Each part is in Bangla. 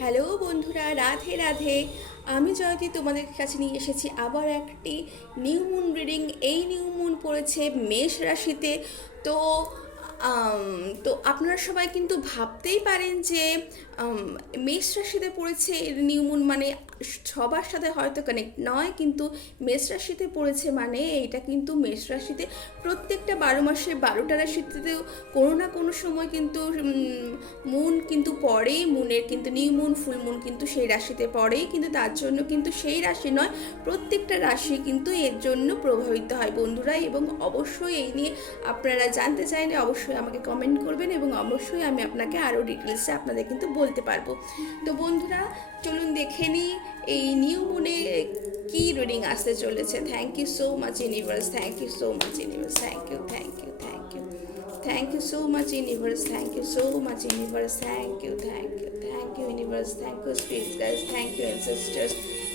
হ্যালো বন্ধুরা, রাধে রাধে। আমি জয়তী তোমাদের কাছে নিয়ে এসেছি আবার একটি নিউ মুন রিডিং। এই নিউ মুন পড়েছে মেষ রাশিতে। তো তো আপনারা সবাই কিন্তু ভাবতেই পারেন যে মেষ রাশিতে পড়েছে নিউ মুন মানে সবার সাথে হয়তো কানেক্ট নয়, কিন্তু মেষ রাশিতে পড়েছে মানে এইটা কিন্তু মেষ রাশিতে প্রত্যেকটা 12 মাসে 12টা রাশিতেও কোনো না কোনো সময় কিন্তু মুন কিন্তু পড়েই, মুনের কিন্তু নিউ মুন ফুল মুন কিন্তু সেই রাশিতে পড়েই, কিন্তু তার জন্য কিন্তু সেই রাশি নয়, প্রত্যেকটা রাশি কিন্তু এর জন্য প্রভাবিত হয় বন্ধুরা। এবং অবশ্যই এই নিয়ে আপনারা জানতে চাইলে অবশ্যই আমাকে কমেন্ট করবেন এবং অবশ্যই আমি আপনাকে আরও ডিটেলসে আপনাদের কিন্তু বলতে পারবো। তো বন্ধুরা চলুন দেখে নিই এই নিউ মুনে কি রিডিং আসতে চলেছে। Thank you so much universe, thank you so much universe, thank you thank you thank you thank you so much universe, thank you so much universe, thank you thank you thank you universe, thank you spirit guys, thank you ancestors,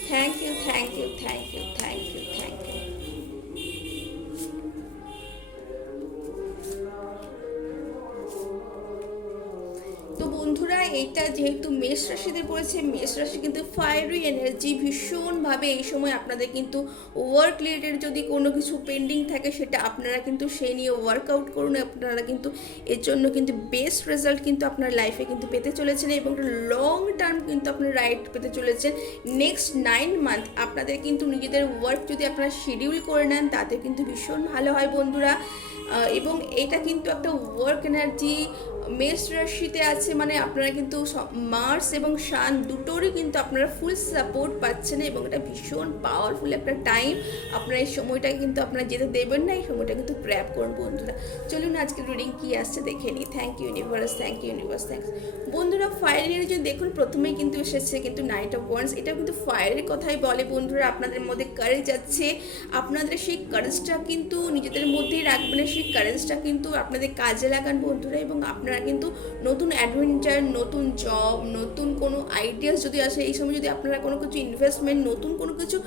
thank you thank you thank you thank you thank you. তো বন্ধুরা এইটা যেহেতু মেষ রাশিতে পড়েছে, মেষ রাশি কিন্তু ফায়ারি এনার্জি ভীষণভাবে এই সময় আপনাদের কিন্তু ওয়ার্ক রিলেটেড যদি কোনো কিছু পেন্ডিং থাকে সেটা আপনারা কিন্তু সেই নিয়ে ওয়ার্কআউট করুন। আপনারা কিন্তু এর জন্য কিন্তু বেস্ট রেজাল্ট কিন্তু আপনার লাইফে কিন্তু পেতে চলেছেন এবং লং টার্ম কিন্তু আপনার রাইট পেতে চলেছেন। নেক্সট 9 মান্থ আপনাদের কিন্তু নিজেদের ওয়ার্ক যদি আপনারা শিডিউল করে নেন তাতে কিন্তু ভীষণ ভালো হয় বন্ধুরা। এবং এটা কিন্তু একটা ওয়ার্ক এনার্জি মেষ রাশিতে আছে মানে আপনারা কিন্তু মার্স এবং শান দুটোরই কিন্তু আপনারা ফুল সাপোর্ট পাচ্ছেন এবং এটা ভীষণ পাওয়ারফুল একটা টাইম। আপনারা এই সময়টাকে কিন্তু আপনারা যেতে দেবেন না, এই সময়টা কিন্তু গ্র্যাব করুন বন্ধুরা। চলুন আজকের রিডিং কী আসছে দেখে নিই। Thank you universe, thank you universe, thanks বন্ধুরা। ফায়ারের যদি দেখুন প্রথমেই কিন্তু এসেছে কিন্তু নাইট অফ ওয়ান্স, এটা কিন্তু ফায়ারের কথাই বলে বন্ধুরা। আপনাদের মধ্যে কারেজ আছে, আপনাদের সেই কারেজটা কিন্তু নিজেদের মধ্যেই রাখবেন, সেই কারেজটা কিন্তু আপনাদের কাজে লাগান বন্ধুরা। এবং আপনারা কিন্তু নতুন অ্যাডভেঞ্চার, নতুন জব, নতুন কোনো আইডিয়াস যদি আসে এই সময়, যদি আপনারা কোনো কিছু ইনভেস্টমেন্ট, নতুন কোনো কিছু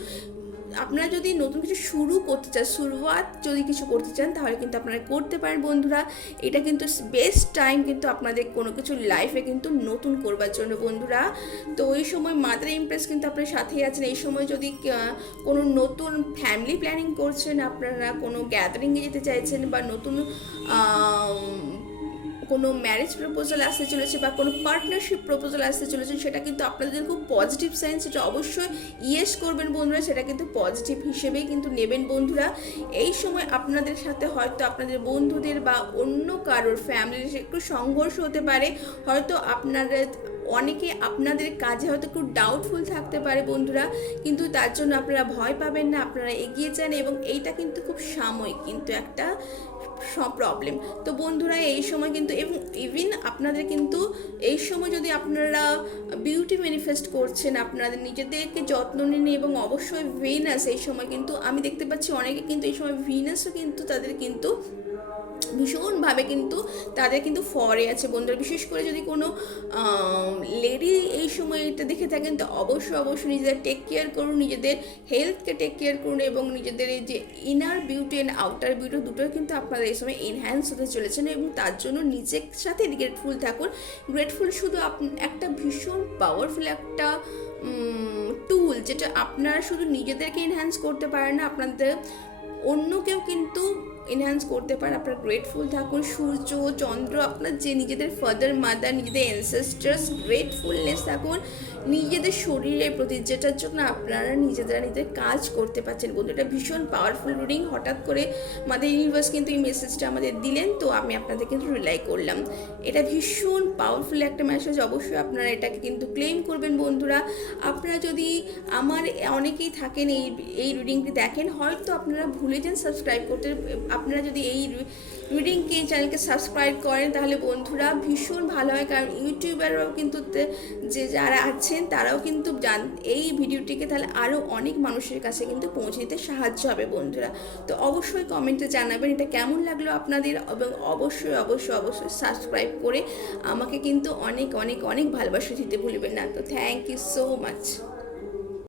আপনারা যদি নতুন কিছু শুরু করতে চান, শুরুয়াত যদি কিছু করতে চান তাহলে কিন্তু আপনারা করতে পারেন বন্ধুরা। এটা কিন্তু বেস্ট টাইম কিন্তু আপনাদের কোনো কিছু লাইফে কিন্তু নতুন করবার জন্য বন্ধুরা। তো এই সময় মাদার ইমপ্রেস কিন্তু আপনার সাথেই আছেন। এই সময় যদি কোনো নতুন ফ্যামিলি প্ল্যানিং করছেন, আপনারা কোনো গ্যাদারিংয়ে যেতে চাইছেন বা নতুন কোনো ম্যারেজ প্রপোজাল আসতে চলেছে বা কোনো পার্টনারশিপ প্রপোজাল আসতে চলেছে, সেটা কিন্তু আপনাদের খুব পজিটিভ সাইন, সেটা অবশ্যই ইয়েস করবেন বন্ধুরা, সেটা কিন্তু পজিটিভ হিসেবেই কিন্তু নেবেন বন্ধুরা। এই সময় আপনাদের সাথে হয়তো আপনাদের বন্ধুদের বা অন্য কারোর ফ্যামিলির একটু সংঘর্ষ হতে পারে, হয়তো আপনারা অনেকে আপনাদের কাজে হয়তো একটু ডাউটফুল থাকতে পারে বন্ধুরা, কিন্তু তার জন্য আপনারা ভয় পাবেন না, আপনারা এগিয়ে যান এবং এইটা কিন্তু খুব সাময়িক কিন্তু একটা প্রবলেম। তো বন্ধুরা এই সময় কিন্তু এবং ইভিন আপনাদের কিন্তু এই সময় যদি আপনারা বিউটি ম্যানিফেস্ট করছেন, আপনাদের নিজেদেরকে যত্ন নিন এবং অবশ্যই ভিনাস এই সময় কিন্তু আমি দেখতে পাচ্ছি অনেকে কিন্তু এই সময় ভিনাসও কিন্তু তাদের কিন্তু ভীষণভাবে কিন্তু তাদের কিন্তু ফরে আছে বন্ধুরা। বিশেষ করে যদি কোনো লেডি এই সময় এটা দেখে থাকেন তো অবশ্যই নিজেদের টেক কেয়ার করুন, নিজেদের হেলথকে টেক কেয়ার করুন এবং নিজেদের এই যে inner beauty and outer beauty দুটোই কিন্তু আপনারা এই সময় এনহ্যান্স হতে চলেছেন এবং তার জন্য নিজের সাথে গ্রেটফুল থাকুন। গ্রেটফুল শুধু একটা ভীষণ পাওয়ারফুল একটা টুল, যেটা আপনারা শুধু নিজেদেরকে এনহ্যান্স করতে পারেন না, আপনাদের অন্যকেও কিন্তু এনহ্যান্স করতে পারে। আপনারা গ্রেটফুল থাকুন, সূর্য চন্দ্র আপনার যে নিজেদের ফাদার মাদার, নিজেদের অ্যানসেস্টার্স, গ্রেটফুলনেস থাকুন নিজেদের শরীরের প্রতি, যেটার জন্য আপনারা নিজেদের কাজ করতে পারছেন বন্ধু। এটা ভীষণ পাওয়ারফুল রিডিং। হঠাৎ করে আমাদের ইউনিভার্স কিন্তু এই মেসেজটা আমাদের দিলেন, তো আমি আপনাদের কিন্তু রিলাই করলাম। এটা ভীষণ পাওয়ারফুল একটা মেসেজ, অবশ্যই আপনারা এটাকে কিন্তু ক্লেম করবেন বন্ধুরা। আপনারা যদি আমার অনেকেই থাকেন এই রিডিংটি দেখেন, হয়তো আপনারা ভুলে যান সাবস্ক্রাইব করতে, আপনারা যদি এই রিডিংকে চ্যানেলকে সাবস্ক্রাইব করেন তাহলে বন্ধুরা ভীষণ ভালো হয়, কারণ ইউটিউবাররাও কিন্তু যে যারা আছেন তারাও কিন্তু এই ভিডিওটিকে তাহলে আরও অনেক মানুষের কাছে কিন্তু পৌঁছে দিতে সাহায্য হবে বন্ধুরা। তো অবশ্যই কমেন্টে জানাবেন এটা কেমন লাগলো আপনাদের এবং অবশ্যই সাবস্ক্রাইব করে আমাকে কিন্তু অনেক ভালোবাসা দিতে ভুলবেন না। তো থ্যাংক ইউ সো মাচ।